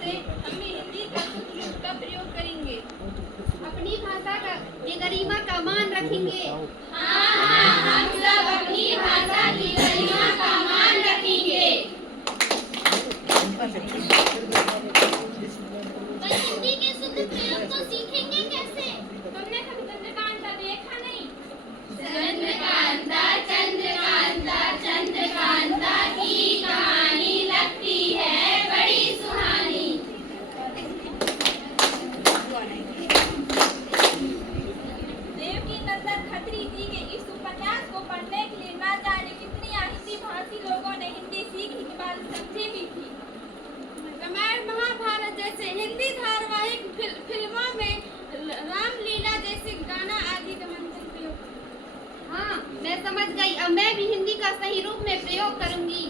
से हम हिंदी का उपयोग का प्रयोग करेंगे। अपनी भाषा का की गरिमा का मान रखेंगे। हाँ, हम सब अपनी भाषा की गरिमा का मान रखेंगे। पर हिंदी के शुद्ध प्रयोग को सीखेंगे कैसे? तुमने कभी चंद्रकांता देखा नहीं? चंद्रकांता चंद्रकांता चंद्रकांता की कहानी लगती है बड़ी सुहानी। देवकी नंदन खत्री जी के इस उपन्यास को पढ़ने के लिए ना जाने कितनी हिंदी भाषी लोगों ने हिंदी सीखी की बात समझी भी थी। रामायण महाभारत जैसे हिंदी धारावाहिक फिल्मों में रामलीला जैसे गाना आदि का मंत्र प्रयोग। हाँ, मैं समझ गई। अब मैं भी हिंदी का सही रूप में प्रयोग करूंगी।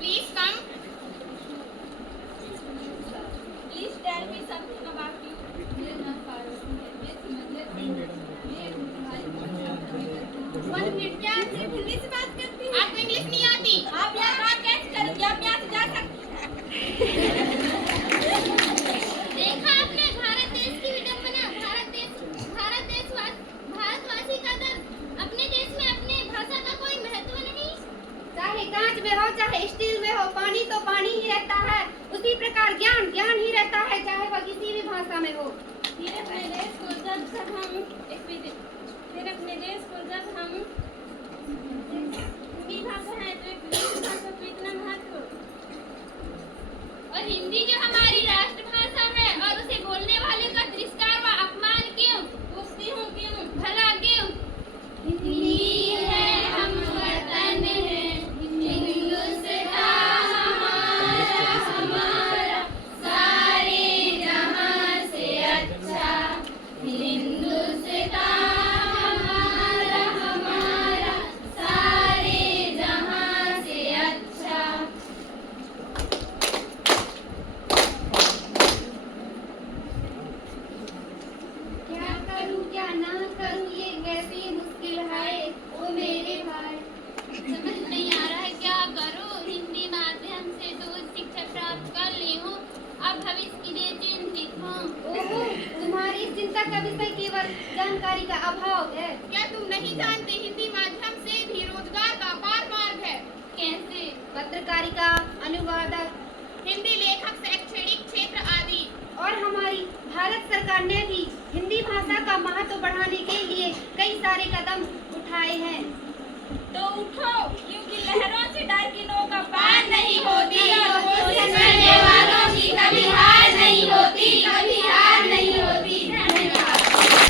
Please come. Please tell me something about you. One minute, क्या आप सिर्फ हिंदी से बात करती हैं? आपको इंग्लिश नहीं आती? आप यहाँ बात कैसे करेंगे? आप यहाँ से जा सकते हैं। देखा आपने भारत देश की विडंबना, भारतवासी का दर्द। अपने देश में अपने भाषा का कोई महत्व नहीं। चाहे कांच में हो चाहे स्टील में हो, पानी तो पानी ही रहता है। उसी प्रकार ज्ञान ज्ञान ही रहता है, चाहे वह किसी भी भाषा में हो। फिर अपने देश को जब हम हिंदी भाषा है तो एक विदेशी भाषा को इतना महत्व। और हिंदी जो हमारी राष्ट्रभाषा है और उसे बोलने वाले का तिरस्कार व अपमान क्यों? पूछती हूँ क्यों? भला क्यों? हिंदी है हम वतन है, हिंदुस्तान हमारा हमारा सारे जहां से अच्छा। हिंदुस्तान हमारा हमारा सारे जहां से अच्छा। क्या करूं क्या ना करूं, ये कैसी मुश्किल है ओ मेरे भाई। समझ नहीं आ रहा है क्या करूं। हिंदी माध्यम से तो शिक्षा प्राप्त कर ली हूँ, अब भविष्य के लिए चिंतित हूँ। ओहो, तुम्हारी चिंता का विषय केवल जानकारी का अभाव है। क्या तुम नहीं जानते हिंदी माध्यम से भी रोजगार का अपार मार्ग है? कैसे? पत्रकारिता, अनुवादक हिंदी लेखक, शैक्षणिक क्षेत्र आदि। और हमारी भारत सरकार ने भी हिंदी भाषा का महत्व बढ़ाने के लिए कई सारे कदम उठाए हैं। तो उठो, क्योंकि लहरों से डर की नौका पार नहीं होती।